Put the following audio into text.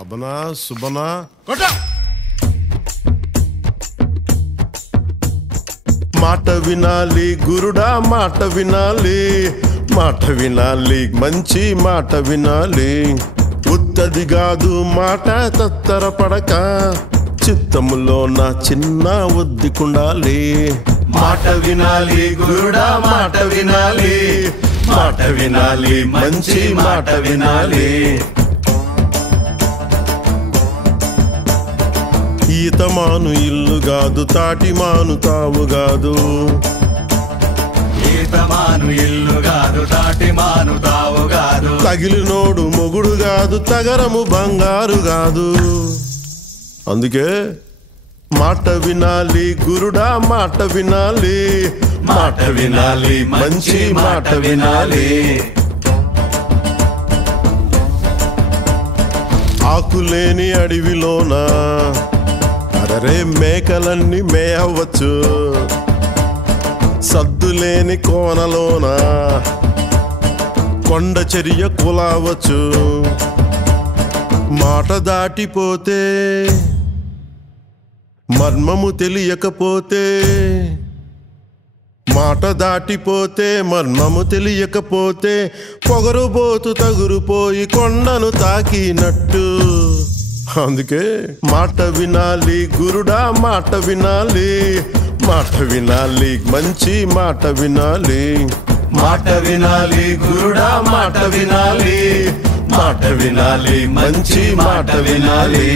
అబనా సుబనా మాట వినాలి గురుడా, మాట వినాలి, మాట వినాలి, మంచి మాట వినాలి. ఉత్తది కాదు మాట తత్తరపడక, చిత్తములో నా చిన్న ఒద్దికుండాలి. మాట వినాలి గురుడా, మాట వినాలి, మాట వినాలి, మంచి మాట వినాలి. ఈతమాను ఇల్లు కాదు, తాటిమాను తావు కాదు. ఈతమాను ఇల్లు కాదు, తాటిమాను తావు కాదు. తగిలినోడు మొగుడు కాదు, తగరము బంగారు కాదు. అందుకే మాట వినాలి గురుడా, మాట వినాలి, మాట వినాలి, మంచి మాట వినాలి. ఆకులేని అడవిలోన అరే మేకలన్నీ మేయవచ్చు, సద్దులేని కోనలోన కొండ చర్య కులావచ్చు. మాట దాటిపోతే, మర్మము తెలియకపోతే, మాట దాటిపోతే మర్మము తెలియకపోతే, పొగరుబోతు తగురుపోయి కొండను తాకినట్టు. అందుకే మాట వినాలి గురుడా, మాట వినాలి, మాట వినాలి, మంచి మాట వినాలి. మాట వినాలి గురుడా, మాట వినాలి, మాట వినాలి, మంచి మాట వినాలి.